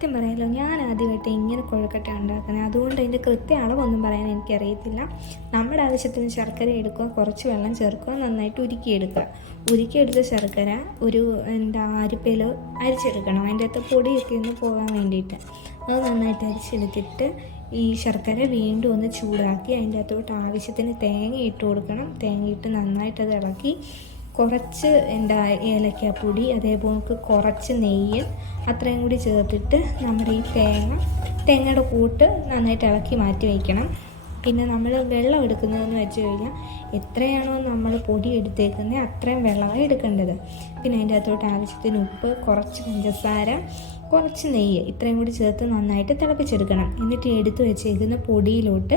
സത്യം പറയാമല്ലോ ഞാൻ ആദ്യമായിട്ട് ഇങ്ങനെ കൊഴുക്കട്ട ഉണ്ടാക്കുന്നത്. അതുകൊണ്ട് അതിന്റെ കൃത്യ അളവൊന്നും പറയാൻ എനിക്കറിയത്തില്ല. നമ്മുടെ ആവശ്യത്തിന് ശർക്കര എടുക്കുക കുറച്ച് വെള്ളം ചേർക്കുക നന്നായിട്ട് ഉരുക്കിയെടുക്കുക. ഉരുക്കിയെടുത്ത ശർക്കര ഒരു എന്താ അരിപ്പയിൽ അരിച്ചെടുക്കണം. അതിന്റെ അകത്ത് പൊടിയൊക്കെ ഒന്ന് പോകാൻ വേണ്ടിയിട്ട്. അത് നന്നായിട്ട് അരിച്ചെടുത്തിട്ട് ഈ ശർക്കര വീണ്ടും ഒന്ന് ചൂടാക്കി അതിന്റെ അകത്തോട്ട് ആവശ്യത്തിന് തേങ്ങ ഇട്ട് കൊടുക്കണം. തേങ്ങ ഇട്ട് നന്നായിട്ട് അത് ഇളക്കി കുറച്ച് എന്താ ഏലക്കാപ്പൊടി അതേപോലെ കുറച്ച് നെയ്യ് അത്രയും കൂടി ചേർത്തിട്ട് നമ്മുടെ ഈ തേങ്ങ തേങ്ങയുടെ കൂട്ട് നന്നായിട്ട് ഇളക്കി മാറ്റി വയ്ക്കണം. പിന്നെ നമ്മൾ വെള്ളം എടുക്കുന്നതെന്ന് വെച്ച് കഴിഞ്ഞാൽ എത്രയാണോ നമ്മൾ പൊടി എടുത്തേക്കുന്നത് അത്രയും വെള്ളമാണ് എടുക്കേണ്ടത്. പിന്നെ അതിന്റെ അകത്തോട്ട് ആവശ്യത്തിന് ഉപ്പ് കുറച്ച് പഞ്ചസാര കുറച്ച് നെയ്യ് ഇത്രയും കൂടി ചേർത്ത് നന്നായിട്ട് തിളപ്പിച്ചെടുക്കണം. എന്നിട്ട് എടുത്തു വെച്ചേക്കുന്ന പൊടിയിലോട്ട്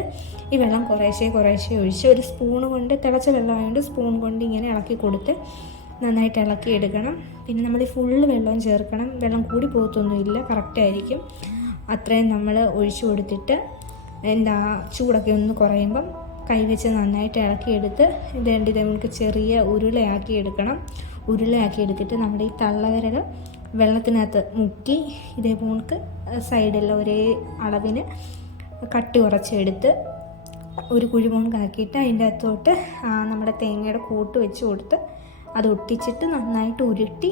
ഈ വെള്ളം കുറേശ്ശെ കുറേശ്ശെ ഒഴിച്ച് ഒരു സ്പൂൺ കൊണ്ട് തിളച്ച വെള്ളമായതുകൊണ്ട് സ്പൂൺ കൊണ്ട് ഇങ്ങനെ ഇളക്കി കൊടുത്ത് നന്നായിട്ട് ഇളക്കി എടുക്കണം പിന്നെ നമ്മൾ ഈ ഫുള്ള് വെള്ളം ചേർക്കണം. വെള്ളം കൂടി പോകത്തൊന്നുമില്ല. കറക്റ്റായിരിക്കും അത്രയും നമ്മൾ ഒഴിച്ചു കൊടുത്തിട്ട് എന്താ ചൂടൊക്കെ ഒന്ന് കുറയുമ്പം കൈവച്ച് നന്നായിട്ട് ഇളക്കിയെടുത്ത് ഇത് ഇത് നമുക്ക് ചെറിയ ഉരുളയാക്കി എടുക്കണം. ഉരുളയാക്കി എടുത്തിട്ട് നമ്മുടെ ഈ തള്ളവിരൽ വെള്ളത്തിനകത്ത് മുക്കി ഇതേപോണക്ക് സൈഡെല്ലാം ഒരേ അളവിന് കട്ടി ഉറച്ചെടുത്ത് ഒരു കുഴിമുണക്കാക്കിയിട്ട് അതിന്റെ അകത്തോട്ട് നമ്മുടെ തേങ്ങയുടെ കൂട്ട് വെച്ച് കൊടുത്ത് അത് ഒട്ടിച്ചിട്ട് നന്നായിട്ട് ഉരുട്ടി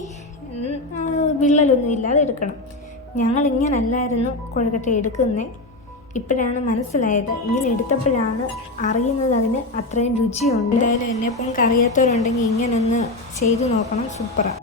വിള്ളലൊന്നും ഇല്ലാതെ എടുക്കണം. ഞങ്ങൾ ഇങ്ങനല്ലായിരുന്നു കൊഴുക്കട്ട എടുക്കുന്നത് ഇപ്പോഴാണ് മനസ്സിലായത്. ഇങ്ങനെ എടുത്തപ്പോഴാണ് അറിയുന്നത് അതിന് അത്രയും രുചിയുണ്ട്. എന്തായാലും എന്നെപ്പോൾ അറിയാത്തവരുണ്ടെങ്കിൽ ഇങ്ങനെ ഒന്ന് ചെയ്തു നോക്കണം. സൂപ്പറാണ്